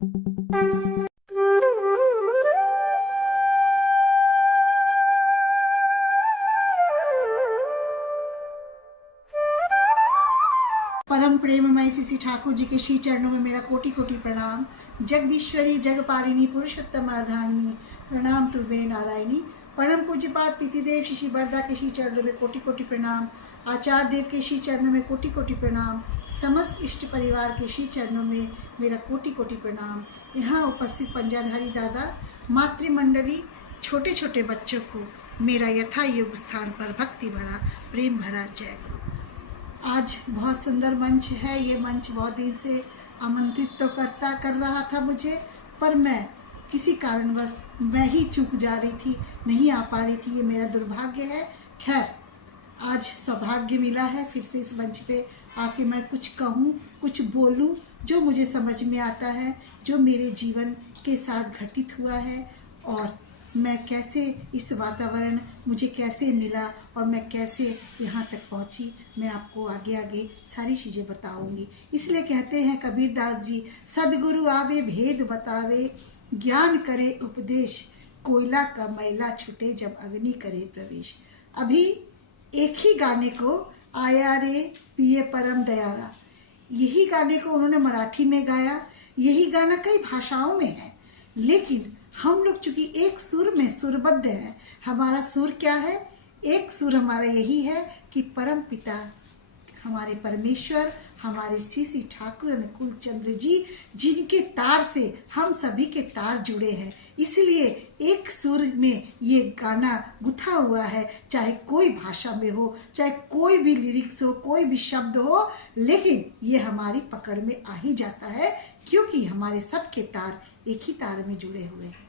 परम प्रेममय श्री ठाकुर जी के श्री चरणों में मेरा कोटि कोटि प्रणाम। जगदीश्वरी जगपालिनी पुरुषोत्तम अर्धांगिनी प्रणाम तुर्भे नारायणी। परम पूज्यपाद पीतिदेव श्री बरदा के श्री चरणों में कोटि कोटि प्रणाम। आचार्य देव के श्री चरणों में कोटि कोटि प्रणाम। समस्त इष्ट परिवार के श्री चरणों में मेरा कोटि कोटि प्रणाम। यहाँ उपस्थित पंजाधारी दादा, मातृमंडली, छोटे छोटे बच्चों को मेरा यथा योग स्थान पर भक्ति भरा प्रेम भरा जय गुरु। आज बहुत सुंदर मंच है। ये मंच बहुत दिन से आमंत्रित तो कर रहा था मुझे, पर मैं किसी कारणवश मैं ही चूक जा रही थी, नहीं आ पा रही थी। ये मेरा दुर्भाग्य है। खैर, आज सौभाग्य मिला है फिर से इस मंच पे आके मैं कुछ कहूँ, कुछ बोलूँ जो मुझे समझ में आता है, जो मेरे जीवन के साथ घटित हुआ है और मैं कैसे इस वातावरण मुझे कैसे मिला और मैं कैसे यहाँ तक पहुँची, मैं आपको आगे आगे सारी चीज़ें बताऊँगी। इसलिए कहते हैं कबीर दास जी, सदगुरु आवे भेद बतावे, ज्ञान करे उपदेश, कोयला का मैला छूटे जब अग्नि करे प्रवेश। अभी एक ही गाने को आया रे पिए परम दयारा, यही गाने को उन्होंने मराठी में गाया। यही गाना कई भाषाओं में है, लेकिन हम लोग चूंकि एक सुर में सुरबद्ध हैं। हमारा सुर क्या है? एक सुर हमारा यही है कि परम पिता हमारे परमेश्वर, हमारे श्री ठाकुर अनुकूल चंद्र जी, जिनके तार से हम सभी के तार जुड़े हैं, इसलिए एक सुर में ये गाना गुथा हुआ है। चाहे कोई भाषा में हो, चाहे कोई भी लिरिक्स हो, कोई भी शब्द हो, लेकिन ये हमारी पकड़ में आ ही जाता है, क्योंकि हमारे सबके तार एक ही तार में जुड़े हुए हैं।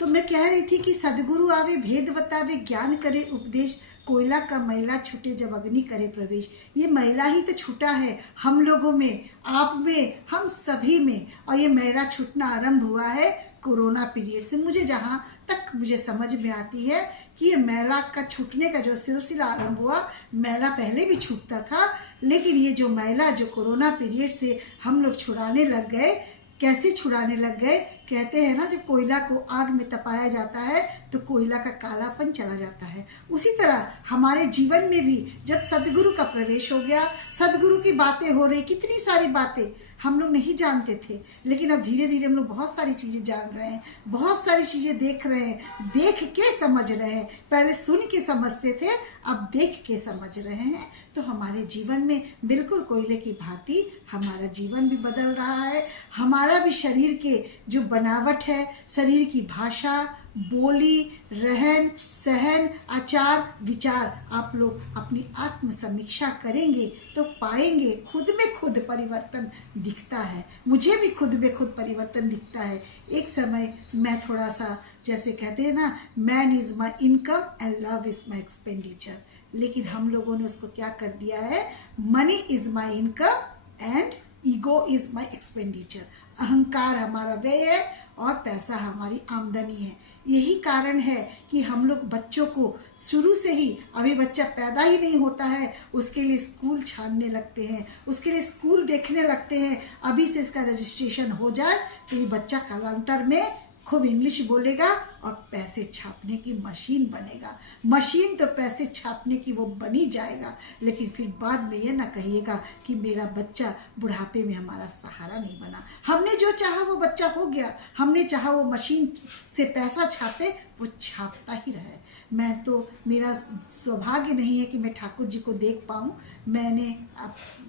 तो मैं कह रही थी कि सदगुरु आवे भेद बतावे, ज्ञान करे उपदेश, कोयला का मैला छूटे जब अग्नि करे प्रवेश। ये मैला ही तो छूटा है हम लोगों में, आप में, हम सभी में। और ये मैला छूटना आरंभ हुआ है कोरोना पीरियड से। मुझे जहाँ तक मुझे समझ में आती है कि ये मैला का छूटने का जो सिलसिला आरंभ हुआ, मैला पहले भी छूटता था, लेकिन ये जो मैला जो कोरोना पीरियड से हम लोग छुड़ाने लग गए। कैसे छुड़ाने लग गए? कहते हैं ना, जब कोयला को आग में तपाया जाता है तो कोयला का कालापन चला जाता है। उसी तरह हमारे जीवन में भी जब सदगुरु का प्रवेश हो गया, सदगुरु की बातें हो रही, कितनी सारी बातें हम लोग नहीं जानते थे, लेकिन अब धीरे धीरे हम लोग बहुत सारी चीज़ें जान रहे हैं, बहुत सारी चीज़ें देख रहे हैं, देख के समझ रहे हैं। पहले सुन के समझते थे, अब देख के समझ रहे हैं। तो हमारे जीवन में बिल्कुल कोयले की भांति हमारा जीवन भी बदल रहा है। हमारा भी शरीर के जो बनावट है, शरीर की भाषा, बोली, रहन सहन, आचार विचार, आप लोग अपनी आत्म समीक्षा करेंगे तो पाएंगे खुद में खुद परिवर्तन दिखता है। मुझे भी खुद में खुद परिवर्तन दिखता है। एक समय मैं थोड़ा सा, जैसे कहते हैं ना, man is my income and love is my expenditure, लेकिन हम लोगों ने उसको क्या कर दिया है, money is my income and ego is my expenditure. अहंकार हमारा व्यय है और पैसा हमारी आमदनी है। यही कारण है कि हम लोग बच्चों को शुरू से ही, अभी बच्चा पैदा ही नहीं होता है, उसके लिए स्कूल छानने लगते हैं, उसके लिए स्कूल देखने लगते हैं। अभी से इसका रजिस्ट्रेशन हो जाए तो ये बच्चा कालांतर में खूब इंग्लिश बोलेगा और पैसे छापने की मशीन बनेगा। मशीन तो पैसे छापने की वो बनी जाएगा, लेकिन फिर बाद में ये ना कहिएगा कि मेरा बच्चा बुढ़ापे में हमारा सहारा नहीं बना। हमने जो चाहा वो बच्चा हो गया, हमने चाहा वो मशीन से पैसा छापे, वो छापता ही रहे। मैं तो, मेरा सौभाग्य नहीं है कि मैं ठाकुर जी को देख पाऊँ। मैंने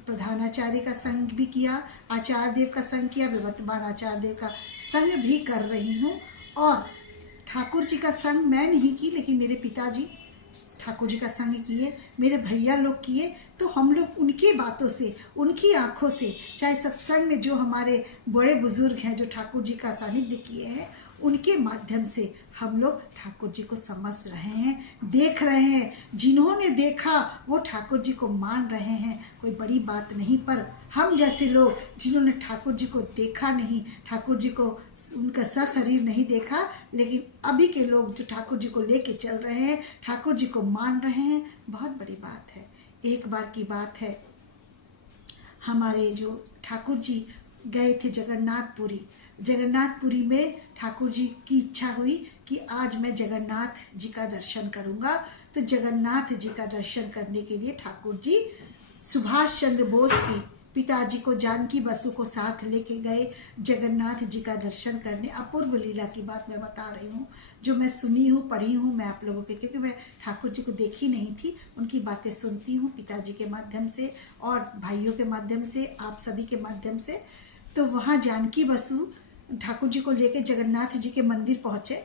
प्रधानाचार्य का संग भी किया, आचार्य देव का संग किया, वर्तमान आचार्य देव का संग भी कर रही हूँ। और ठाकुर जी का संग मैं नहीं की, लेकिन मेरे पिताजी ठाकुर जी का संग किए, मेरे भैया लोग किए। तो हम लोग उनकी बातों से, उनकी आँखों से, चाहे सत्संग में जो हमारे बड़े बुजुर्ग हैं जो ठाकुर जी का सानिध्य किए हैं, उनके माध्यम से हम लोग ठाकुर जी को समझ रहे हैं, देख रहे हैं। जिन्होंने देखा वो ठाकुर जी को मान रहे हैं, कोई बड़ी बात नहीं। पर हम जैसे लोग जिन्होंने ठाकुर जी को देखा नहीं, ठाकुर जी को उनका सशरीर नहीं देखा, लेकिन अभी के लोग जो ठाकुर जी को लेके चल रहे हैं, ठाकुर जी को मान रहे हैं, बहुत बड़ी बात है। एक बार की बात है, हमारे जो ठाकुर जी गए थे जगन्नाथपुरी। जगन्नाथपुरी में ठाकुर जी की इच्छा हुई कि आज मैं जगन्नाथ जी का दर्शन करूंगा। तो जगन्नाथ जी का दर्शन करने के लिए ठाकुर जी सुभाष चंद्र बोस की पिताजी को, जानकी बसु को साथ लेके गए जगन्नाथ जी का दर्शन करने। अपूर्व लीला की बात मैं बता रही हूँ, जो मैं सुनी हूँ, पढ़ी हूँ मैं आप लोगों के, क्योंकि मैं ठाकुर जी को देखी नहीं थी, उनकी बातें सुनती हूँ पिताजी के माध्यम से और भाइयों के माध्यम से, आप सभी के माध्यम से। तो वहाँ जानकी बसु ठाकुर जी को लेके जगन्नाथ जी के मंदिर पहुँचे।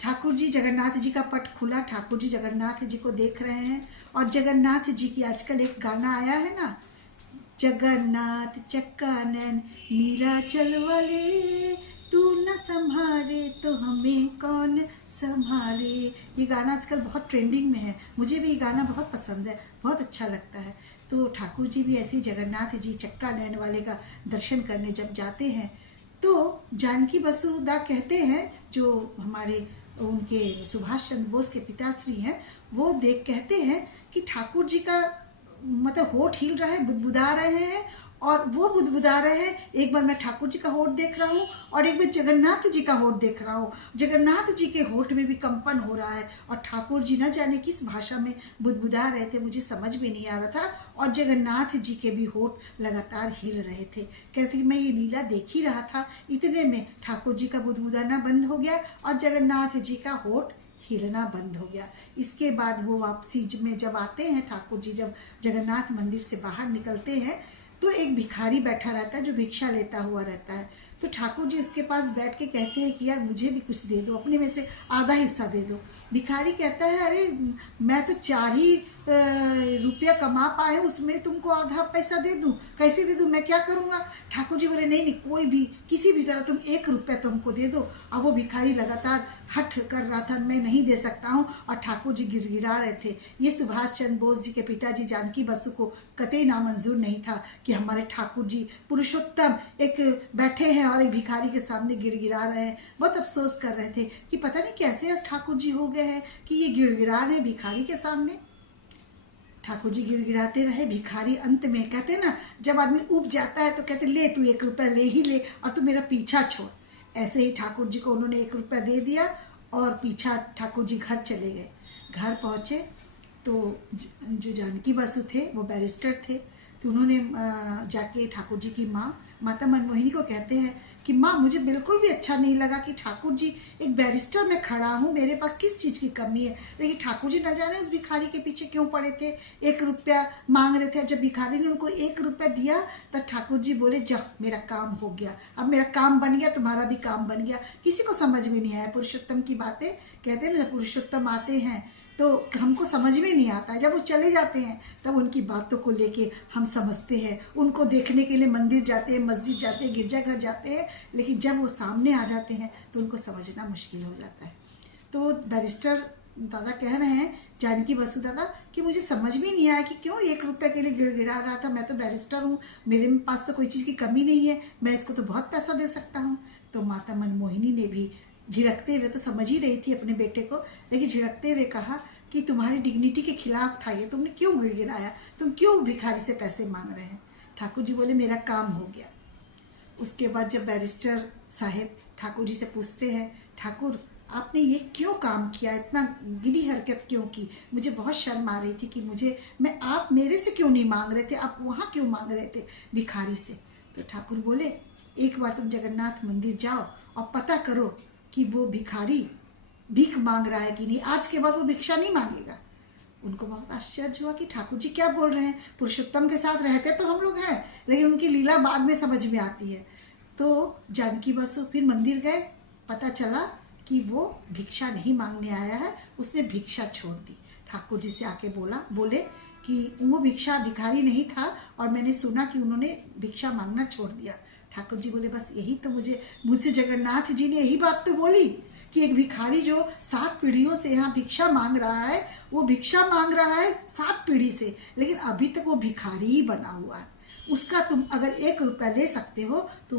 ठाकुर जी, जगन्नाथ जी का पट खुला, ठाकुर जी जगन्नाथ जी को देख रहे हैं। और जगन्नाथ जी की आजकल एक गाना आया है ना, जगन्नाथ चक्का नैन नीलाचल वाले, तू न संभाले तो हमें कौन संभाले। ये गाना आजकल बहुत ट्रेंडिंग में है, मुझे भी ये गाना बहुत पसंद है, बहुत अच्छा लगता है। तो ठाकुर जी भी ऐसे जगन्नाथ जी चक्का नैन वाले का दर्शन करने जब जाते हैं तो जानकी बसुदा कहते हैं, जो हमारे उनके सुभाष चंद्र बोस के पिताश्री हैं, वो देख कहते हैं कि ठाकुर जी का मतलब होठ हिल रहा है, बुदबुदा रहे हैं, और वो बुदबुदा रहे हैं। एक बार मैं ठाकुर जी का होठ देख रहा हूँ और एक बार जगन्नाथ जी का होठ देख रहा हूँ। जगन्नाथ जी के होठ में भी कंपन हो रहा है और ठाकुर जी न जाने किस भाषा में बुदबुदा रहे थे, मुझे समझ में नहीं आ रहा था। और जगन्नाथ जी के भी होठ लगातार हिल रहे थे। कहते मैं ये लीला देख ही रहा था, इतने में ठाकुर जी का बुदबुदाना बंद हो गया और जगन्नाथ जी का होठ हिलना बंद हो गया। इसके बाद वो वापसी में जब आते हैं, ठाकुर जी जब जगन्नाथ मंदिर से बाहर निकलते हैं तो एक भिखारी बैठा रहता है जो भिक्षा लेता हुआ रहता है। तो ठाकुर जी उसके पास बैठ के कहते हैं कि यार मुझे भी कुछ दे दो, अपने में से आधा हिस्सा दे दो। भिखारी कहता है अरे मैं तो 4 ही रुपया कमा पाए, उसमें तुमको आधा पैसा दे दूं, कैसे दे दूं, मैं क्या करूंगा। ठाकुर जी बोले नहीं नहीं, कोई भी किसी भी तरह तुम 1 रुपया तुमको दे दो। अब वो भिखारी लगातार हठ कर रहा था, मैं नहीं दे सकता हूँ, और ठाकुर जी गिड़गिड़ा रहे थे। ये सुभाष चंद्र बोस जी के पिताजी जानकी बसु को कतई नामंजूर नहीं था कि हमारे ठाकुर जी पुरुषोत्तम एक बैठे हैं और एक भिखारी के सामने गिड़गिड़ा रहे हैं। बहुत अफसोस कर रहे थे कि पता नहीं कैसे आज ठाकुर जी हो गए हैं कि ये गिड़गिड़ा रहे भिखारी के सामने। ठाकुर जी गिड़गिड़ाते रहे। भिखारी अंत में कहते ना, जब आदमी उब जाता है तो कहते ले तू 1 रुपया ले ही ले और तू मेरा पीछा छोड़। ऐसे ही ठाकुर जी को उन्होंने 1 रुपया दे दिया और पीछा ठाकुर जी घर चले गए। घर पहुँचे तो जो जानकी बसु थे वो बैरिस्टर थे। तो उन्होंने जाके ठाकुर जी की माता मनमोहिनी को कहते हैं कि माँ मुझे बिल्कुल भी अच्छा नहीं लगा कि ठाकुर जी, एक बैरिस्टर में खड़ा हूँ, मेरे पास किस चीज़ की कमी है, लेकिन ठाकुर जी न जाने उस भिखारी के पीछे क्यों पड़े थे, 1 रुपया मांग रहे थे। जब भिखारी ने उनको 1 रुपया दिया तब ठाकुर जी बोले जाओ मेरा काम हो गया, अब मेरा काम बन गया, तुम्हारा भी काम बन गया। किसी को समझ में नहीं आया पुरुषोत्तम की बातें। कहते हैं ना, पुरुषोत्तम आते हैं तो हमको समझ में नहीं आता है, जब वो चले जाते हैं तब उनकी बातों को लेके हम समझते हैं। उनको देखने के लिए मंदिर जाते हैं, मस्जिद जाते हैं, गिरजाघर जाते हैं, लेकिन जब वो सामने आ जाते हैं तो उनको समझना मुश्किल हो जाता है। तो बैरिस्टर दादा कह रहे हैं, जानकी बसु दादा, कि मुझे समझ में नहीं आया कि क्यों 1 रुपये के लिए गिड़गिड़ा रहा था। मैं तो बैरिस्टर हूँ, मेरे पास तो कोई चीज़ की कमी नहीं है, मैं इसको तो बहुत पैसा दे सकता हूँ। तो माता मनमोहिनी ने भी झिड़कते हुए, तो समझ ही रही थी अपने बेटे को, लेकिन झिड़कते हुए कहा कि तुम्हारी डिग्निटी के खिलाफ था ये, तुमने क्यों गिड़गिड़ाया, तुम क्यों भिखारी से पैसे मांग रहे हैं। ठाकुर जी बोले मेरा काम हो गया। उसके बाद जब बैरिस्टर साहेब ठाकुर जी से पूछते हैं, ठाकुर आपने ये क्यों काम किया, इतना गिरी हरकत क्यों की, मुझे बहुत शर्म आ रही थी कि आप मेरे से क्यों नहीं मांग रहे थे, आप वहाँ क्यों मांग रहे थे भिखारी से। तो ठाकुर बोले एक बार तुम जगन्नाथ मंदिर जाओ और पता करो कि वो भिखारी भीख मांग रहा है कि नहीं, आज के बाद वो भिक्षा नहीं मांगेगा। उनको बहुत आश्चर्य हुआ कि ठाकुर जी क्या बोल रहे हैं, पुरुषोत्तम के साथ रहते तो हम लोग हैं, लेकिन उनकी लीला बाद में समझ में आती है। तो जानकी बसु फिर मंदिर गए, पता चला कि वो भिक्षा नहीं मांगने आया है, उसने भिक्षा छोड़ दी। ठाकुर जी से आके बोले कि वो भिखारी नहीं था और मैंने सुना कि उन्होंने भिक्षा मांगना छोड़ दिया। ठाकुर जी बोले बस यही तो मुझसे जगन्नाथ जी ने यही बात तो बोली कि एक भिखारी जो 7 पीढ़ियों से यहाँ भिक्षा मांग रहा है, वो भिक्षा मांग रहा है 7 पीढ़ी से, लेकिन अभी तक वो भिखारी ही बना हुआ है। उसका तुम अगर 1 रुपया ले सकते हो तो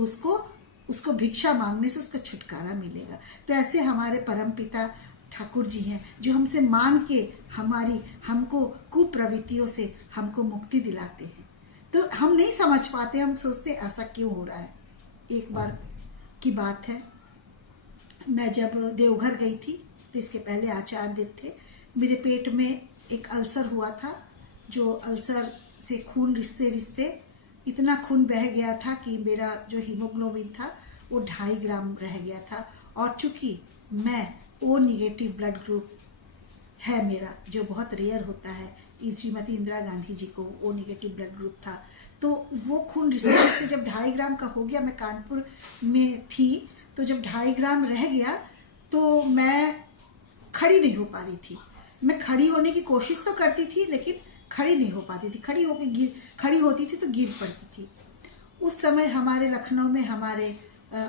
उसको भिक्षा मांगने से उसका छुटकारा मिलेगा। तो ऐसे हमारे परमपिता ठाकुर जी हैं जो हमसे मांग के हमको कुप्रवृत्तियों से हमको मुक्ति दिलाते हैं। तो हम नहीं समझ पाते, हम सोचते ऐसा क्यों हो रहा है। एक बार की बात है, मैं जब देवघर गई थी तो इसके पहले आचार्य देव थे, मेरे पेट में एक अल्सर हुआ था, जो अल्सर से खून रिश्ते रिश्ते इतना खून बह गया था कि मेरा जो हीमोग्लोबिन था वो 2.5 ग्राम रह गया था। और चूंकि मैं ओ निगेटिव ब्लड ग्रुप है मेरा, जो बहुत रेयर होता है, श्रीमती इंदिरा गांधी जी को ओ निगेटिव ब्लड ग्रुप था, तो वो खून रिश्ते रिश्ते जब 2.5 ग्राम का हो गया, मैं कानपुर में थी, तो जब 2.5 ग्राम रह गया तो मैं खड़ी नहीं हो पा रही थी। मैं खड़ी होने की कोशिश तो करती थी लेकिन खड़ी नहीं हो पाती थी, खड़ी होती थी तो गिर पड़ती थी। उस समय हमारे लखनऊ में हमारे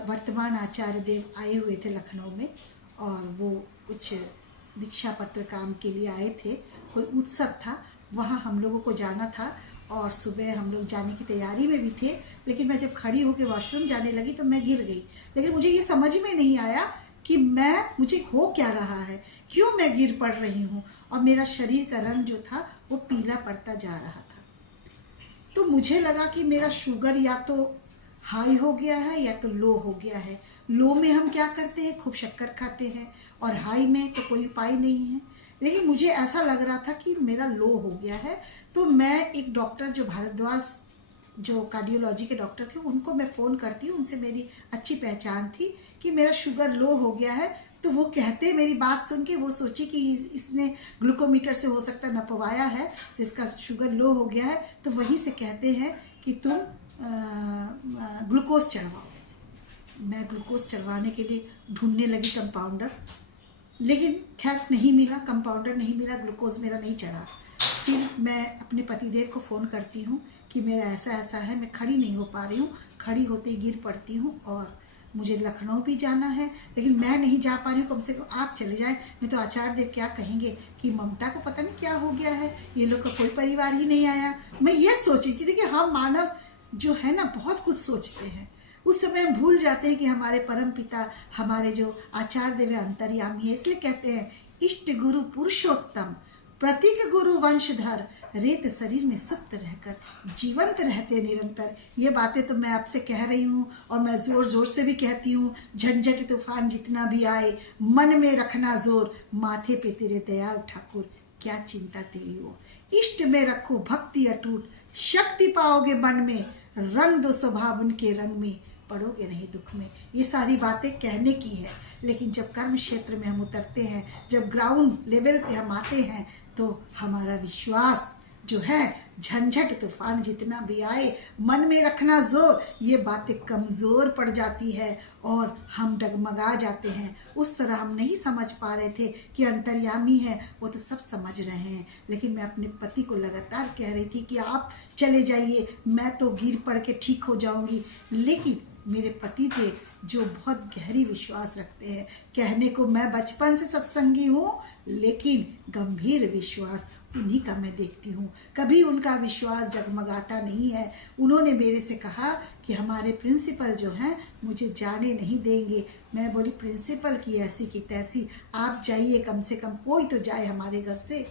वर्तमान आचार्य देव आए हुए थे लखनऊ में, और वो कुछ दीक्षा पत्र काम के लिए आए थे, कोई उत्सव था, वहाँ हम लोगों को जाना था और सुबह हम लोग जाने की तैयारी में भी थे। लेकिन मैं जब खड़ी होकर वॉशरूम जाने लगी तो मैं गिर गई, लेकिन मुझे ये समझ में नहीं आया कि मुझे हो क्या रहा है, क्यों मैं गिर पड़ रही हूँ, और मेरा शरीर का रंग जो था वो पीला पड़ता जा रहा था। तो मुझे लगा कि मेरा शुगर या तो हाई हो गया है या तो लो हो गया है। लो में हम क्या करते हैं, खूब शक्कर खाते हैं, और हाई में तो कोई उपाय नहीं है। लेकिन मुझे ऐसा लग रहा था कि मेरा लो हो गया है। तो मैं एक डॉक्टर जो भारद्वाज, जो कार्डियोलॉजी के डॉक्टर थे, उनको मैं फ़ोन करती हूँ, उनसे मेरी अच्छी पहचान थी कि मेरा शुगर लो हो गया है। तो वो कहते, मेरी बात सुन के वो सोची कि इसने ग्लूकोमीटर से हो सकता नपवाया है तो इसका शुगर लो हो गया है, तो वहीं से कहते हैं कि तुम ग्लूकोज चढ़वाओ। मैं ग्लूकोज चढ़वाने के लिए ढूंढने लगी कंपाउंडर, लेकिन खैर नहीं मिला, कंपाउंडर नहीं मिला, ग्लूकोज मेरा नहीं चढ़ा। फिर मैं अपने पतिदेव को फ़ोन करती हूँ कि मेरा ऐसा ऐसा है, मैं खड़ी नहीं हो पा रही हूँ, खड़ी होते ही गिर पड़ती हूँ और मुझे लखनऊ भी जाना है, लेकिन मैं नहीं जा पा रही हूँ, कम से कम आप चले जाएं, नहीं तो आचार्य देव क्या कहेंगे कि ममता को पता नहीं क्या हो गया है, ये लोग का कोई परिवार ही नहीं आया। मैं ये सोची थी कि हम मानव जो है ना बहुत कुछ सोचते हैं, उस समय हम भूल जाते हैं कि हमारे परम पिता, हमारे जो आचार्य देव अंतर्यामी है। इसलिए कहते हैं इष्ट गुरु पुरुषोत्तम, प्रतीक गुरु वंशधर, रेत शरीर में सुप्त रहकर जीवंत रहते निरंतर। ये बातें तो मैं आपसे कह रही हूँ और मैं जोर जोर से भी कहती हूँ, झंझट तूफान जितना भी आए मन में रखना जोर, माथे पे तेरे दयाल ठाकुर क्या चिंता तेरी हो। इष्ट में रखो भक्ति अटूट, शक्ति पाओगे मन में, रंग दो स्वभाव उनके रंग में, पड़ोगे नहीं दुख में। ये सारी बातें कहने की है, लेकिन जब कर्म क्षेत्र में हम उतरते हैं, जब ग्राउंड लेवल पे हम आते हैं, तो हमारा विश्वास जो है, झंझट तूफान जितना भी आए मन में रखना जोर, ये बातें कमज़ोर पड़ जाती है और हम डगमगा जाते हैं। उस तरह हम नहीं समझ पा रहे थे कि अंतर्यामी है, वो तो सब समझ रहे हैं। लेकिन मैं अपने पति को लगातार कह रही थी कि आप चले जाइए, मैं तो गिर पड़ के ठीक हो जाऊंगी। लेकिन मेरे पति थे जो बहुत गहरी विश्वास रखते हैं। कहने को मैं बचपन से सत्संगी हूँ, लेकिन गंभीर विश्वास उन्हीं का मैं देखती हूँ। कभी उनका विश्वास जगमगाता नहीं है। उन्होंने मेरे से कहा कि हमारे प्रिंसिपल जो हैं मुझे जाने नहीं देंगे। मैं बोली प्रिंसिपल की ऐसी की तैसी, आप जाइए, कम से कम कोई तो जाए हमारे घर से।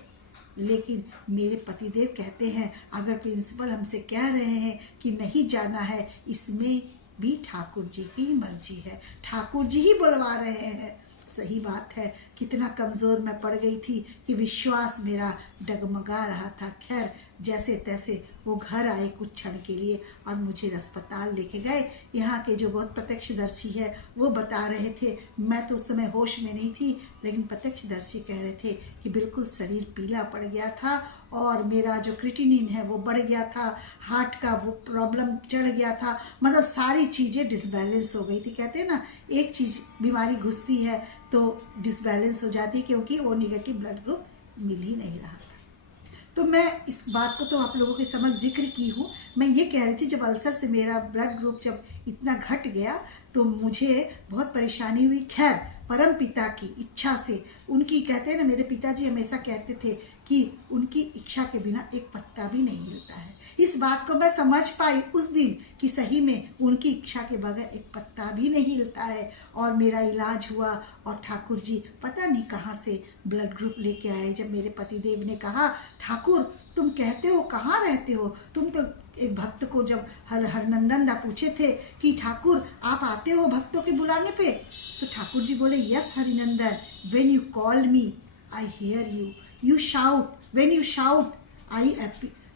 लेकिन मेरे पतिदेव कहते हैं अगर प्रिंसिपल हमसे कह रहे हैं कि नहीं जाना है, इसमें भी ठाकुर जी की मर्जी है, ठाकुर जी ही बुलवा रहे हैं। सही बात है, कितना कमज़ोर मैं पड़ गई थी कि विश्वास मेरा डगमगा रहा था। खैर जैसे तैसे वो घर आए कुछ क्षण के लिए और मुझे अस्पताल लेके गए। यहाँ के जो बहुत प्रत्यक्षदर्शी है वो बता रहे थे, मैं तो उस समय होश में नहीं थी, लेकिन प्रत्यक्षदर्शी कह रहे थे कि बिल्कुल शरीर पीला पड़ गया था और मेरा जो क्रिटिनिन है वो बढ़ गया था, हार्ट का वो प्रॉब्लम चढ़ गया था, मतलब सारी चीज़ें डिसबैलेंस हो गई थी। कहते हैं ना, एक चीज़ बीमारी घुसती है तो डिसबैलेंस हो जाती है, क्योंकि वो निगेटिव ब्लड ग्रुप मिल ही नहीं रहा था। तो मैं इस बात को तो आप लोगों के समझ जिक्र की हूँ। मैं ये कह रही थी जब अल्सर से मेरा ब्लड ग्रुप जब इतना घट गया तो मुझे बहुत परेशानी हुई। खैर परम पिता की इच्छा से, उनकी कहते हैं ना, मेरे पिताजी हमेशा कहते थे कि उनकी इच्छा के बिना एक पत्ता भी नहीं हिलता है। इस बात को मैं समझ पाई उस दिन कि सही में उनकी इच्छा के बगैर एक पत्ता भी नहीं हिलता है। और मेरा इलाज हुआ और ठाकुर जी पता नहीं कहाँ से ब्लड ग्रुप लेके आए। जब मेरे पतिदेव ने कहा, ठाकुर तुम कहते हो कहाँ रहते हो, तुम तो एक भक्त को जब हरनंदन दा पूछे थे कि ठाकुर आप आते हो भक्तों के बुलाने पे, तो ठाकुर जी बोले, yes Harinandan, when you call me I hear you, you shout, when you shout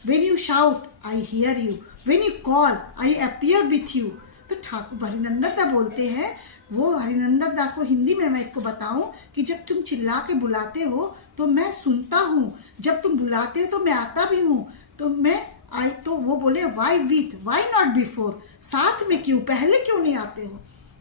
when you shout I hear you, when you call I appear with you। तो ठाकुर हरिनंदन दा बोलते हैं, वो हरिनंदन दा को हिंदी में मैं इसको बताऊं कि जब तुम चिल्ला के बुलाते हो तो मैं सुनता हूँ, जब तुम बुलाते हो तो मैं आता भी हूँ। तो मैं तो वो बोले why with, why not before, साथ में क्यों, पहले क्यों नहीं आते हो।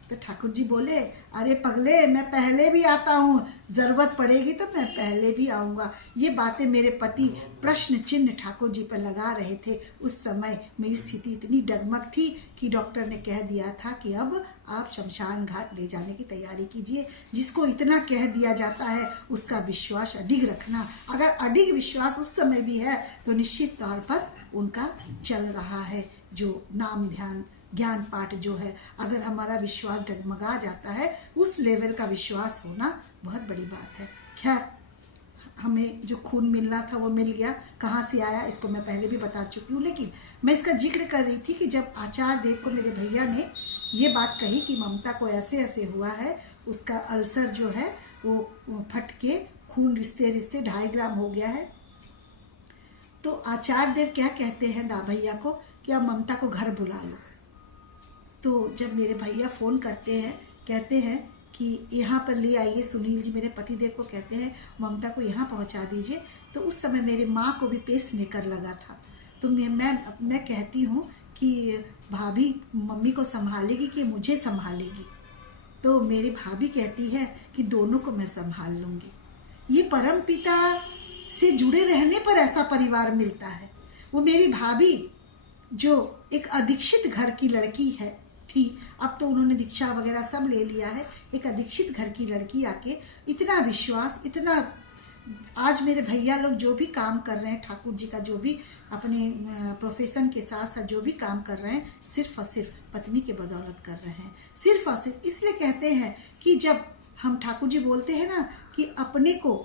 तो ठाकुर जी बोले, अरे पगले मैं पहले भी आता हूँ, ज़रूरत पड़ेगी तो मैं पहले भी आऊँगा। ये बातें मेरे पति प्रश्न चिन्ह ठाकुर जी पर लगा रहे थे। उस समय मेरी स्थिति इतनी डगमग थी कि डॉक्टर ने कह दिया था कि अब आप शमशान घाट ले जाने की तैयारी कीजिए। जिसको इतना कह दिया जाता है उसका विश्वास अडिग रखना। अगर अडिग विश्वास उस समय भी है तो निश्चित तौर पर उनका चल रहा है जो नाम ध्यान ज्ञान पाठ जो है। अगर हमारा विश्वास डगमगा जाता है, उस लेवल का विश्वास होना बहुत बड़ी बात है। खैर, हमें जो खून मिलना था वो मिल गया। कहाँ से आया इसको मैं पहले भी बता चुकी हूँ, लेकिन मैं इसका जिक्र कर रही थी कि जब आचार्य देव को मेरे भैया ने ये बात कही कि ममता को ऐसे ऐसे हुआ है, उसका अल्सर जो है वो फट के खून रिश्ते रिश्ते 2.5 ग्राम हो गया है, तो आचार्य देव क्या कहते हैं दा भैया को कि आप ममता को घर बुला लो। तो जब मेरे भैया फ़ोन करते हैं, कहते हैं कि यहाँ पर ले आइए, सुनील जी मेरे पतिदेव को कहते हैं ममता को यहाँ पहुँचा दीजिए। तो उस समय मेरी माँ को भी पेस मेकर लगा था। तो मैं कहती हूँ कि भाभी मम्मी को संभालेगी कि मुझे संभालेगी। तो मेरी भाभी कहती है कि दोनों को मैं संभाल लूँगी। ये परम पिता से जुड़े रहने पर ऐसा परिवार मिलता है। वो मेरी भाभी जो एक अदीक्षित घर की लड़की थी, अब तो उन्होंने दीक्षा वगैरह सब ले लिया है, एक अदीक्षित घर की लड़की आके इतना विश्वास, इतना आज मेरे भैया लोग जो भी काम कर रहे हैं, ठाकुर जी का जो भी अपने प्रोफेशन के साथ साथ जो भी काम कर रहे हैं, सिर्फ और सिर्फ पत्नी के बदौलत कर रहे हैं। सिर्फ और सिर्फ इसलिए कहते हैं कि जब हम ठाकुर जी बोलते हैं ना कि अपने को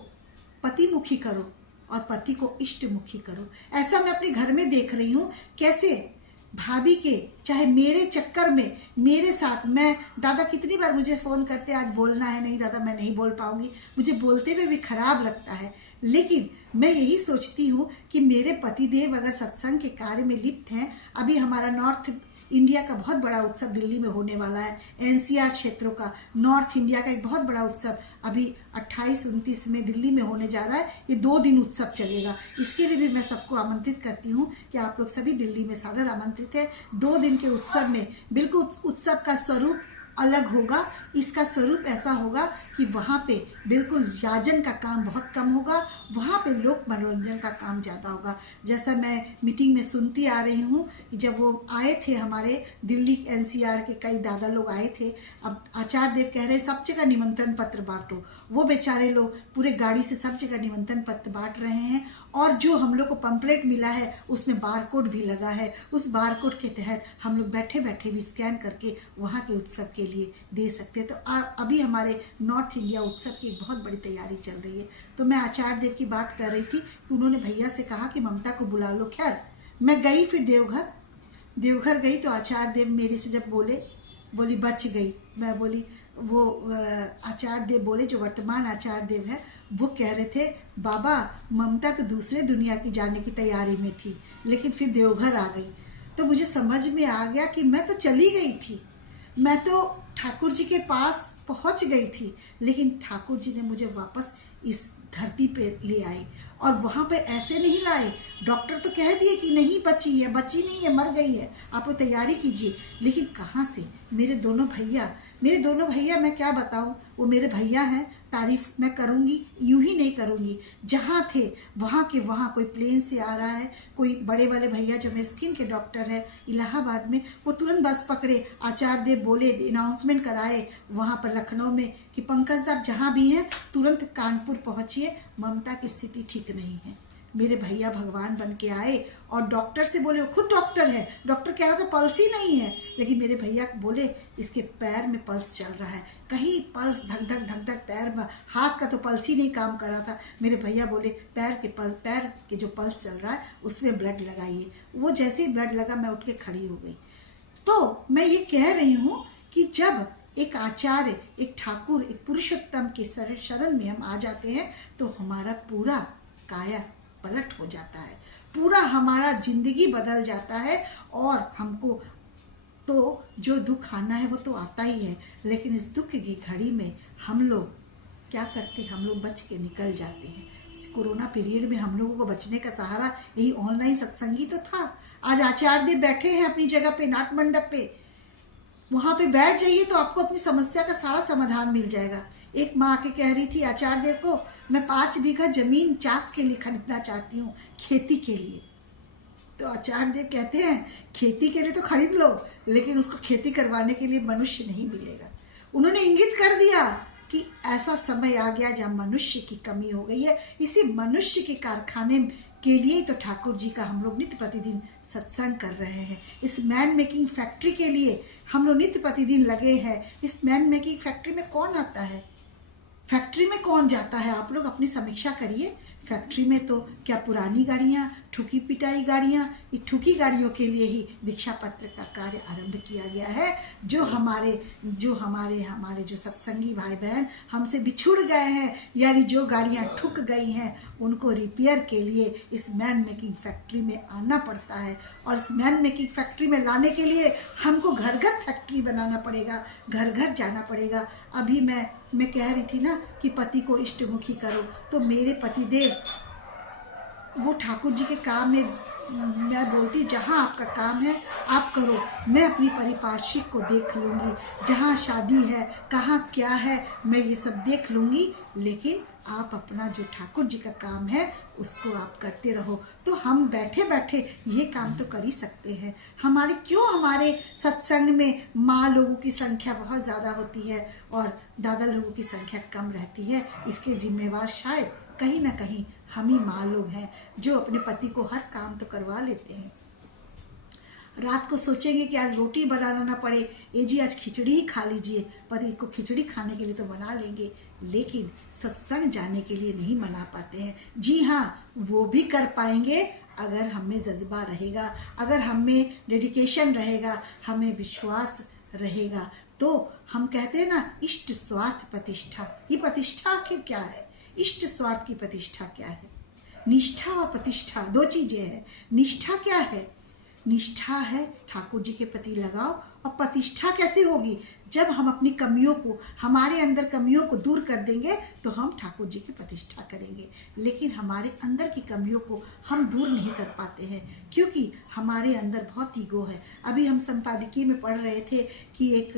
पतिमुखी करो और पति को इष्टमुखी करो, ऐसा मैं अपने घर में देख रही हूँ कैसे भाभी के चाहे मेरे चक्कर में मेरे साथ, मैं दादा कितनी बार मुझे फ़ोन करते आज बोलना है, नहीं दादा मैं नहीं बोल पाऊंगी, मुझे बोलते हुए भी खराब लगता है, लेकिन मैं यही सोचती हूँ कि मेरे पतिदेव अगर सत्संग के कार्य में लिप्त हैं। अभी हमारा नॉर्थ इंडिया का बहुत बड़ा उत्सव दिल्ली में होने वाला है, एनसीआर क्षेत्रों का, नॉर्थ इंडिया का एक बहुत बड़ा उत्सव अभी 28-29 में दिल्ली में होने जा रहा है। ये 2 दिन उत्सव चलेगा। इसके लिए भी मैं सबको आमंत्रित करती हूँ कि आप लोग सभी दिल्ली में सादर आमंत्रित है। 2 दिन के उत्सव में बिल्कुल उत्सव का स्वरूप अलग होगा। इसका स्वरूप ऐसा होगा कि वहाँ पे बिल्कुल याजन का काम बहुत कम होगा, वहाँ पे लोक मनोरंजन का काम ज़्यादा होगा। जैसा मैं मीटिंग में सुनती आ रही हूँ, जब वो आए थे हमारे दिल्ली एनसीआर के कई दादा लोग आए थे, अब आचार्य देव कह रहे सब जगह निमंत्रण पत्र बांटो। वो बेचारे लोग पूरे गाड़ी से सब जगह निमंत्रण पत्र बांट रहे हैं और जो हम लोग को पंपलेट मिला है उसमें बारकोड भी लगा है। उस बारकोड के तहत हम लोग बैठे बैठे भी स्कैन करके वहाँ के उत्सव के लिए दे सकते हैं। तो अभी हमारे नॉर्थ इंडिया उत्सव की एक बहुत बड़ी तैयारी चल रही है। तो मैं आचार्य देव की बात कर रही थी कि उन्होंने भैया से कहा कि ममता को बुला लो। खैर मैं गई, फिर देवघर गई तो आचार्य देव मेरे से जब बोली बच गई। मैं बोली, वो आचार्य देव बोले जो वर्तमान आचार्य देव है, वो कह रहे थे बाबा ममता तो दूसरे दुनिया की जाने की तैयारी में थी, लेकिन फिर देवघर आ गई। तो मुझे समझ में आ गया कि मैं तो चली गई थी, मैं तो ठाकुर जी के पास पहुंच गई थी, लेकिन ठाकुर जी ने मुझे वापस इस धरती पे ले आए और वहाँ पे ऐसे नहीं लाए। डॉक्टर तो कह दिए कि नहीं बची नहीं है, मर गई है, आप वो तैयारी कीजिए। लेकिन कहाँ से मेरे दोनों भैया मैं क्या बताऊँ, वो मेरे भैया हैं, तारीफ मैं करूँगी यूं ही नहीं करूँगी। जहाँ थे वहाँ के वहाँ, कोई प्लेन से आ रहा है, कोई बड़े वाले भैया जो मेरे स्किन के डॉक्टर है इलाहाबाद में, वो तुरंत बस पकड़े, आचार्य देव बोले, अनाउंसमेंट कराए वहाँ पर लखनऊ में कि पंकज साहब जहाँ भी हैं तुरंत कानपुर पहुँचिए लीजिए ममता की स्थिति ठीक नहीं है। मेरे भैया भगवान बन के आए और डॉक्टर से बोले, वो खुद डॉक्टर है, डॉक्टर कह रहा था पल्स ही नहीं है, लेकिन मेरे भैया बोले इसके पैर में पल्स चल रहा है, कहीं पल्स धक धक धक धक पैर में, हाथ का तो पल्स ही नहीं काम कर रहा था। मेरे भैया बोले पैर के जो पल्स चल रहा है उसमें ब्लड लगाइए। वो जैसे ही ब्लड लगा मैं उठ के खड़ी हो गई। तो मैं ये कह रही हूँ कि जब एक आचार्य, एक ठाकुर, एक पुरुषोत्तम के शरण में हम आ जाते हैं तो हमारा पूरा काया पलट हो जाता है, पूरा हमारा जिंदगी बदल जाता है। और हमको तो जो दुख आना है वो तो आता ही है, लेकिन इस दुख की घड़ी में हम लोग क्या करते हैं, हम लोग बच के निकल जाते हैं। कोरोना पीरियड में हम लोगों को बचने का सहारा यही ऑनलाइन सत्संगी तो था। आज आचार्य देव बैठे हैं अपनी जगह पे, नाट मंडप पे, वहां पे बैठ जाइए तो आपको अपनी समस्या का सारा समाधान मिल जाएगा। एक माँ आके कह रही थी आचार्य देव को, मैं 5 बीघा जमीन चास के लिए खरीदना चाहती हूँ, खेती के लिए। तो आचार्य देव कहते हैं खेती के लिए तो खरीद लो, लेकिन उसको खेती करवाने के लिए मनुष्य नहीं मिलेगा। उन्होंने इंगित कर दिया कि ऐसा समय आ गया जब मनुष्य की कमी हो गई है। इसी मनुष्य के कारखाने के लिए तो ठाकुर जी का हम लोग नित्य प्रतिदिन सत्संग कर रहे हैं। इस मैन मेकिंग फैक्ट्री के लिए हम लोग नित्य प्रतिदिन लगे हैं। इस मैन मेकिंग फैक्ट्री में कौन आता है, फैक्ट्री में कौन जाता है, आप लोग अपनी समीक्षा करिए। फैक्ट्री में तो क्या पुरानी गाड़ियाँ, ठुकी पिटाई गाड़ियाँ, ये ठुकी गाड़ियों के लिए ही दीक्षा पत्र का कार्य आरंभ किया गया है। जो हमारे जो सत्संगी भाई बहन हमसे बिछुड़ गए हैं, यानी जो गाड़ियाँ ठुक गई हैं, उनको रिपेयर के लिए इस मैन मेकिंग फैक्ट्री में आना पड़ता है। और इस मैन मेकिंग फैक्ट्री में लाने के लिए हमको घर घर फैक्ट्री बनाना पड़ेगा, घर घर जाना पड़ेगा। अभी मैं कह रही थी ना कि पति को इष्टमुखी करो, तो मेरे पतिदेव वो ठाकुर जी के काम में मैं बोलती जहाँ आपका काम है आप करो, मैं अपनी परिपार्श्विक को देख लूँगी, जहाँ शादी है, कहाँ क्या है, मैं ये सब देख लूँगी, लेकिन आप अपना जो ठाकुर जी का काम है उसको आप करते रहो। तो हम बैठे बैठे ये काम तो कर ही सकते हैं। हमारे सत्संग में माँ लोगों की संख्या बहुत ज़्यादा होती है और दादा लोगों की संख्या कम रहती है। इसके जिम्मेवार शायद कहीं ना कहीं हम ही माँ लोग हैं, जो अपने पति को हर काम तो करवा लेते हैं। रात को सोचेंगे कि आज रोटी बनाना ना पड़े, ए जी आज खिचड़ी ही खा लीजिए, पति को खिचड़ी खाने के लिए तो बना लेंगे, लेकिन सत्संग जाने के लिए नहीं मना पाते हैं। जी हाँ, वो भी कर पाएंगे अगर हमें जज्बा रहेगा, अगर हमें डेडिकेशन रहेगा, हमें विश्वास रहेगा। तो हम कहते हैं ना, इष्ट स्वार्थ प्रतिष्ठा। ये प्रतिष्ठा आखिर क्या है? इष्ट स्वार्थ की प्रतिष्ठा क्या है? निष्ठा और प्रतिष्ठा दो चीजें हैं। निष्ठा क्या है? निष्ठा है ठाकुर जी के प्रति लगाव। और प्रतिष्ठा कैसे होगी? जब हम अपनी कमियों को, हमारे अंदर कमियों को दूर कर देंगे तो हम ठाकुर जी की प्रतिष्ठा करेंगे। लेकिन हमारे अंदर की कमियों को हम दूर नहीं कर पाते हैं, क्योंकि हमारे अंदर बहुत ईगो है। अभी हम संपादकीय में पढ़ रहे थे कि एक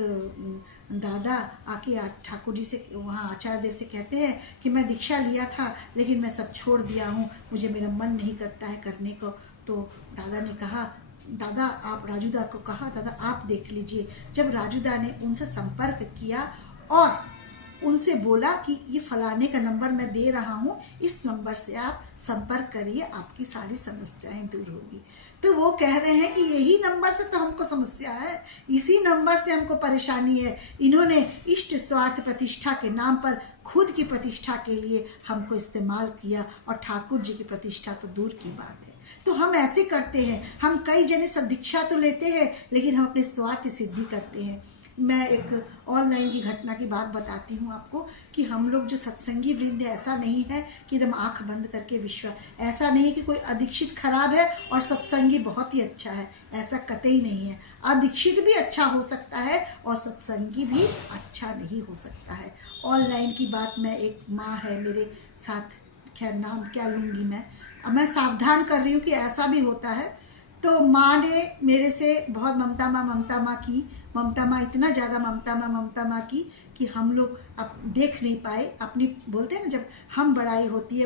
दादा आके ठाकुर जी से, वहाँ आचार्य देव से कहते हैं कि मैं दीक्षा लिया था लेकिन मैं सब छोड़ दिया हूँ, मुझे मेरा मन नहीं करता है करने को। तो दादा ने कहा, दादा आप राजूदा को कहा, दादा आप देख लीजिए। जब राजूदा ने उनसे संपर्क किया और उनसे बोला कि ये फलाने का नंबर मैं दे रहा हूँ, इस नंबर से आप संपर्क करिए, आपकी सारी समस्याएं दूर होगी। तो वो कह रहे हैं कि यही नंबर से तो हमको समस्या है, इसी नंबर से हमको परेशानी है। इन्होंने इष्ट स्वार्थ प्रतिष्ठा के नाम पर खुद की प्रतिष्ठा के लिए हमको इस्तेमाल किया, और ठाकुर जी की प्रतिष्ठा तो दूर की बात है। तो हम ऐसे करते हैं, हम कई जने सब दीक्षा तो लेते हैं लेकिन हम अपने स्वार्थ सिद्धि करते हैं। मैं एक ऑनलाइन की घटना की बात बताती हूँ आपको कि हम लोग जो सत्संगी वृंद है, ऐसा नहीं है कि एकदम आंख बंद करके विश्वास, ऐसा नहीं है कि कोई अदीक्षित खराब है और सत्संगी बहुत ही अच्छा है, ऐसा कतई नहीं है। अदीक्षित भी अच्छा हो सकता है और सत्संगी भी अच्छा नहीं हो सकता है। ऑनलाइन की बात, मैं एक माँ है मेरे साथ, खैर नाम क्या लूँगी मैं सावधान कर रही हूँ कि ऐसा भी होता है। तो माँ ने मेरे से बहुत ममता माँ की, ममता माँ इतना ज़्यादा ममता माँ की कि हम लोग अब देख नहीं पाए अपनी, बोलते हैं ना जब हम बड़ाई होती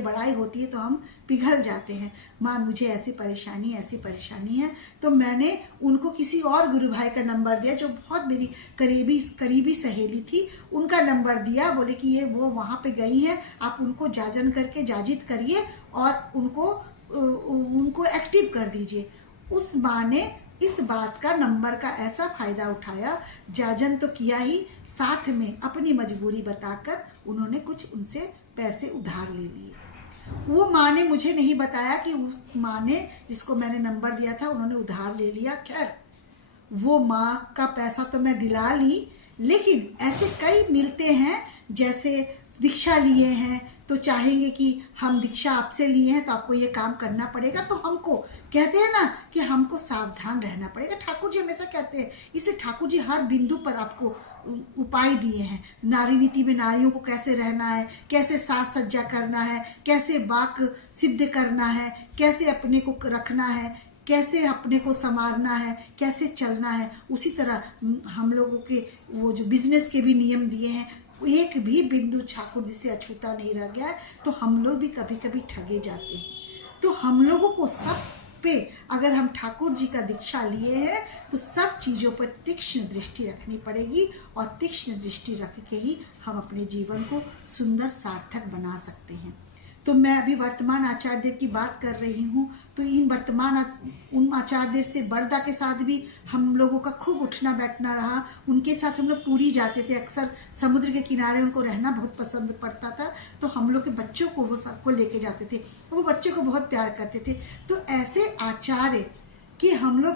है तो हम पिघल जाते हैं। माँ मुझे ऐसी परेशानी है। तो मैंने उनको किसी और गुरु भाई का नंबर दिया जो बहुत मेरी करीबी सहेली थी, उनका नंबर दिया। बोले कि ये वो वहाँ पे गई हैं, आप उनको जाजित करिए और उनको एक्टिव कर दीजिए। उस माँ ने इस बात का, नंबर का ऐसा फायदा उठाया, जाजन तो किया ही, साथ में अपनी मजबूरी बताकर उन्होंने कुछ उनसे पैसे उधार ले लिए। वो माँ ने मुझे नहीं बताया कि उस माँ ने, जिसको मैंने नंबर दिया था, उन्होंने उधार ले लिया। खैर वो माँ का पैसा तो मैं दिला ली, लेकिन ऐसे कई मिलते हैं जैसे दीक्षा लिए हैं तो चाहेंगे कि हम दीक्षा आपसे लिए हैं तो आपको ये काम करना पड़ेगा। तो हमको कहते हैं ना कि हमको सावधान रहना पड़ेगा। ठाकुर जी हमेशा कहते हैं, इसलिए ठाकुर जी हर बिंदु पर आपको उपाय दिए हैं। नारी नीति में नारियों को कैसे रहना है, कैसे साज सज्जा करना है, कैसे वाक सिद्ध करना है, कैसे अपने को रखना है, कैसे अपने को संवारना है, कैसे चलना है। उसी तरह हम लोगों के वो जो बिजनेस के भी नियम दिए हैं, एक भी बिंदु ठाकुर जी से अछूता नहीं रह गया है। तो हम लोग भी कभी कभी ठगे जाते हैं। तो हम लोगों को सब पे, अगर हम ठाकुर जी का दीक्षा लिए हैं तो सब चीज़ों पर तीक्ष्ण दृष्टि रखनी पड़ेगी, और तीक्ष्ण दृष्टि रख के ही हम अपने जीवन को सुंदर सार्थक बना सकते हैं। तो मैं अभी वर्तमान आचार्य देव की बात कर रही हूँ। तो इन उन आचार्य देव से बरदा के साथ भी हम लोगों का खूब उठना बैठना रहा। उनके साथ हम लोग पूरी जाते थे, अक्सर समुद्र के किनारे उनको रहना बहुत पसंद पड़ता था। तो हम लोग के बच्चों को वो सबको लेके जाते थे, वो बच्चों को बहुत प्यार करते थे। तो ऐसे आचार्य कि हम लोग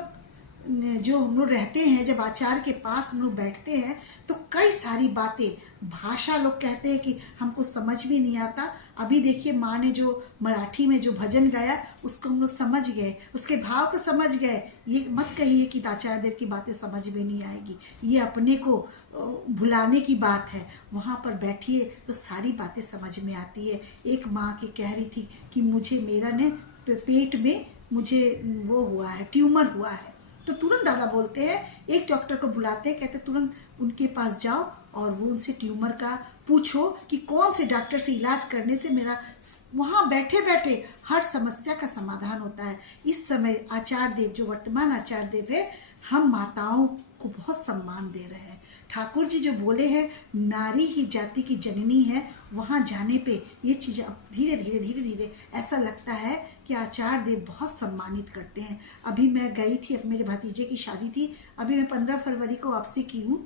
रहते हैं, जब आचार्य के पास हम लोग बैठते हैं तो कई सारी बातें, भाषा लोग कहते हैं कि हमको समझ भी नहीं आता। अभी देखिए माँ ने जो मराठी में जो भजन गाया उसको हम लोग समझ गए, उसके भाव को समझ गए। ये मत कहिए कि आचार्य देव की बातें समझ में नहीं आएगी, ये अपने को भुलाने की बात है। वहाँ पर बैठिए तो सारी बातें समझ में आती है। एक माँ की कह रही थी कि मुझे मेरा ने पेट में मुझे वो हुआ है, ट्यूमर हुआ है। तो तुरंत दादा बोलते हैं, एक डॉक्टर को बुलाते हैं, कहते तुरंत उनके पास जाओ और वो उनसे ट्यूमर का पूछो कि कौन से डॉक्टर से इलाज करने से मेरा वहाँ बैठे बैठे हर समस्या का समाधान होता है। इस समय आचार्य देव, जो वर्तमान आचार्य देव है, हम माताओं को बहुत सम्मान दे रहे हैं। ठाकुर जी जो बोले हैं नारी ही जाति की जननी है, वहाँ जाने पे ये चीज़ें अब धीरे धीरे ऐसा लगता है कि आचार्य देव बहुत सम्मानित करते हैं। अभी मैं गई थी, अब मेरे भतीजे की शादी थी, अभी मैं 15 फरवरी को वापसी की हूँ।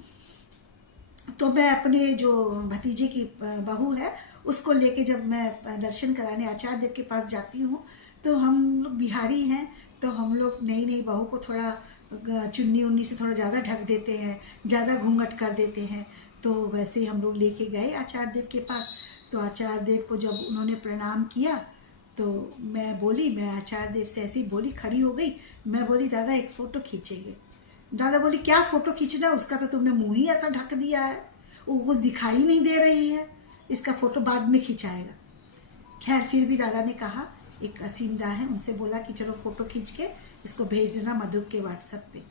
तो मैं अपने जो भतीजे की बहू है उसको लेके जब मैं दर्शन कराने आचार्य देव के पास जाती हूँ, तो हम लोग बिहारी हैं, तो हम लोग नई बहू को थोड़ा चुन्नी उन्नी से थोड़ा ज़्यादा ढक देते हैं, ज़्यादा घूंघट कर देते हैं। तो वैसे ही हम लोग लेके गए आचार्य देव के पास। तो आचार्य देव को जब उन्होंने प्रणाम किया तो मैं आचार्य देव से ऐसी बोली, खड़ी हो गई। मैं बोली दादा एक फ़ोटो खींचेंगे। दादा बोली क्या फ़ोटो खींचना, उसका तो तुमने मुँह ही ऐसा ढक दिया है, वो कुछ दिखाई नहीं दे रही है, इसका फ़ोटो बाद में खिंचाएगा। खैर फिर भी दादा ने कहा, एक असीमदा है, उनसे बोला कि चलो फ़ोटो खींच के इसको भेज देना मधु के व्हाट्सएप पे।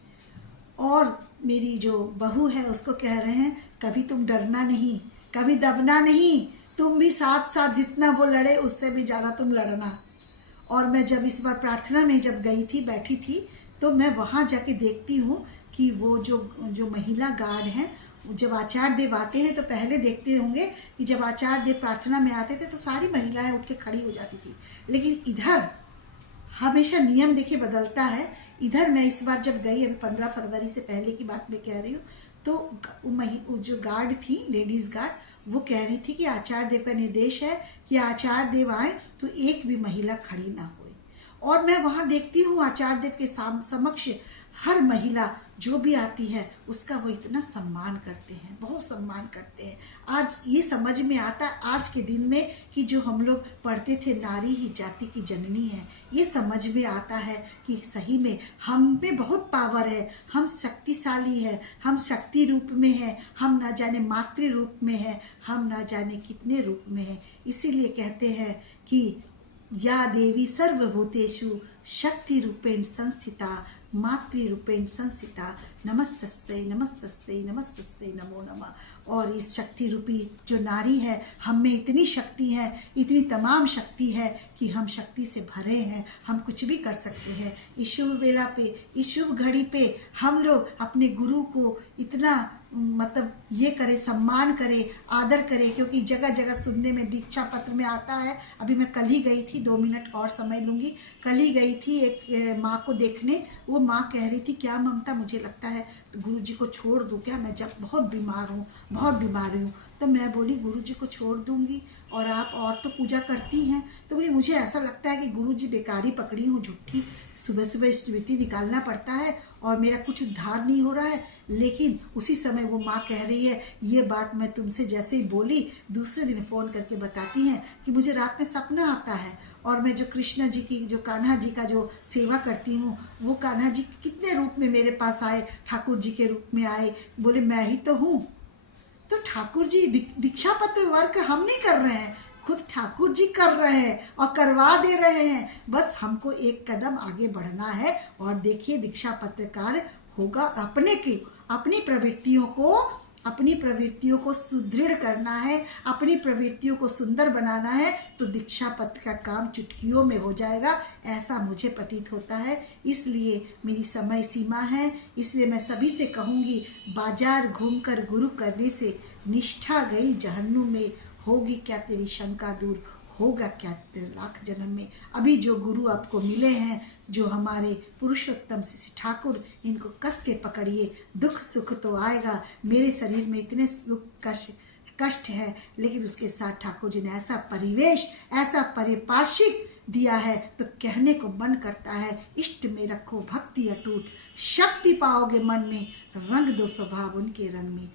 और मेरी जो बहू है उसको कह रहे हैं कभी तुम डरना नहीं, कभी दबना नहीं, तुम भी साथ साथ जितना वो लड़े उससे भी ज़्यादा तुम लड़ना। और मैं जब इस बार प्रार्थना में जब गई थी, बैठी थी, तो मैं वहाँ जाके देखती हूँ कि वो जो महिला गार्ड हैं, जब आचार्य देव आते हैं तो पहले देखते होंगे कि जब आचार्य देव प्रार्थना में आते थे तो सारी महिलाएं उठ के खड़ी हो जाती थी। लेकिन इधर हमेशा नियम देखिए बदलता है। इधर मैं इस बार जब गई, अभी 15 फरवरी से पहले की बात मैं कह रही हूँ, तो जो गार्ड थी, लेडीज़ गार्ड, वो कह रही थी कि आचार्य देव का निर्देश है कि आचार्य देव आए तो एक भी महिला खड़ी ना होए। और मैं वहाँ देखती हूँ आचार्य देव के समक्ष हर महिला जो भी आती है उसका वो इतना सम्मान करते हैं, बहुत सम्मान करते हैं। आज ये समझ में आता है आज के दिन में कि जो हम लोग पढ़ते थे नारी ही जाति की जननी है, ये समझ में आता है कि सही में हम में बहुत पावर है, हम शक्तिशाली है, हम शक्ति रूप में है, हम ना जाने मातृ रूप में है, हम ना जाने कितने रूप में है। इसीलिए कहते हैं कि या देवी सर्वभूतेषु शक्ति रूपेण संस्थिता मातृरूपेण संस्थिता, नमस्तस्यै नमस्तस्यै नमस्तस्यै नमो नमः। और इस शक्ति रूपी जो नारी है, हम में इतनी शक्ति है, इतनी तमाम शक्ति है कि हम शक्ति से भरे हैं, हम कुछ भी कर सकते हैं। इस शुभ बेला पे, इस शुभ घड़ी पे हम लोग अपने गुरु को इतना मतलब ये करे, सम्मान करे, आदर करे, क्योंकि जगह जगह सुनने में दीक्षा पत्र में आता है। अभी मैं कल ही गई थी, 2 मिनट और समय लूँगी। कल ही गई थी एक माँ को देखने। वो माँ कह रही थी, क्या ममता, मुझे लगता है गुरु जी को छोड़ दूँ क्या, मैं जब बहुत बीमार हूँ, बहुत बीमार हूँ। तो मैं बोली गुरु जी को छोड़ दूँगी, और आप और तो पूजा करती हैं। तो बोली मुझे ऐसा लगता है कि गुरु जी बेकारी पकड़ी हूँ, झूठी सुबह सुबह स्मृति निकालना पड़ता है और मेरा कुछ उद्धार नहीं हो रहा है। लेकिन उसी समय वो माँ कह रही है, ये बात मैं तुमसे जैसे ही बोली, दूसरे दिन फ़ोन करके बताती हैं कि मुझे रात में सपना आता है, और मैं जो कृष्ण जी की, जो कान्हा जी का जो सेवा करती हूँ, वो कान्हा जी कितने रूप में मेरे पास आए, ठाकुर जी के रूप में आए। बोले मैं ही तो हूँ। तो ठाकुर जी दीक्षा पत्र वर्क हम नहीं कर रहे हैं, खुद ठाकुर जी कर रहे हैं और करवा दे रहे हैं। बस हमको एक कदम आगे बढ़ना है। और देखिए, दीक्षा पत्रकार होगा अपनी प्रवृत्तियों को सुदृढ़ करना है, अपनी प्रवृत्तियों को सुंदर बनाना है, तो दीक्षा पत्र का काम चुटकियों में हो जाएगा, ऐसा मुझे प्रतीत होता है। इसलिए मेरी समय सीमा है, इसलिए मैं सभी से कहूँगी, बाजार घूमकर गुरु करने से निष्ठा गई जहन्नुम में, होगी क्या तेरी शंका दूर, होगा क्या तेरे लाख जन्म में। अभी जो गुरु आपको मिले हैं, जो हमारे पुरुषोत्तम श्री ठाकुर, इनको कस के पकड़िए, दुख सुख तो आएगा। मेरे शरीर में इतने दुख कष्ट है, लेकिन उसके साथ ठाकुर जी ने ऐसा परिवेश, ऐसा पारिपार्श्विक दिया है, तो कहने को मन करता है, इष्ट में रखो भक्ति अटूट, शक्ति पाओगे मन में, रंग दो स्वभाव उनके रंग में,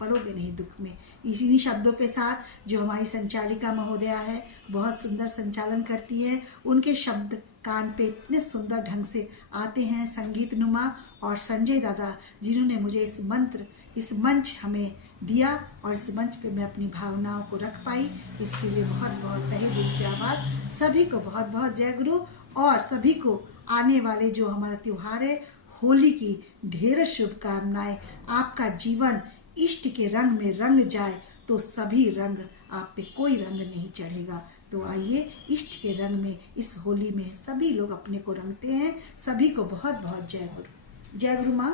पढ़ोगे नहीं दुख में। इन्हीं शब्दों के साथ जो हमारी संचालिका महोदया है, बहुत सुंदर संचालन करती है, उनके शब्द कान पे इतने सुंदर ढंग से आते हैं, संगीत नुमा, और संजय दादा जिन्होंने मुझे इस मंच हमें दिया, और इस मंच पे मैं अपनी भावनाओं को रख पाई, इसके लिए बहुत बहुत तहे दिल से आभार। सभी को बहुत बहुत जय गुरु, और सभी को आने वाले जो हमारा त्योहार है होली की ढेर शुभकामनाएं। आपका जीवन इष्ट के रंग में रंग जाए तो सभी रंग आप पे कोई रंग नहीं चढ़ेगा। तो आइए इष्ट के रंग में इस होली में सभी लोग अपने को रंगते हैं। सभी को बहुत बहुत जय गुरु। जय गुरु माँ।